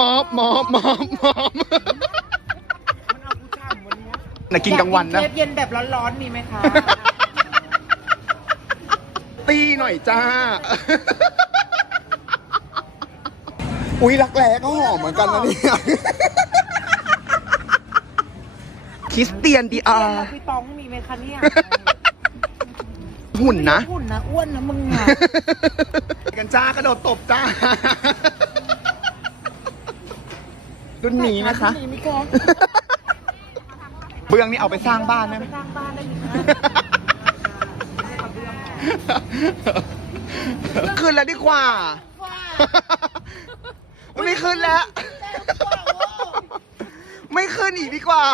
มอบมอบมอบมอบมันเอากูช่ำวันนี้น่ะกินกลางวันนะ อยเคฟเย็นแบบร้อนๆมีไหมคะ ตีหน่อยจ้า อุ้ยรักแร้ก็หอมเหมือนกันนะเนี่ยคริสเตียนดีอาเราพี่ตองมีไหมคะเนี่ยหุ่นนะ หุ่นนะอ้วนนะมึงอะกันจ้ากระโดดตบจ้า รุ่นนี้นะคะรุ่นนี้ไหมคะเบื้องนี้เอาไปสร้างบ้านได้ไหมไปสร้างบ้านได้ไหมคะขึ้นแล้วดีกว่าไม่ขึ้นแล้ว ไม่ขึ้นอีกดีกว่า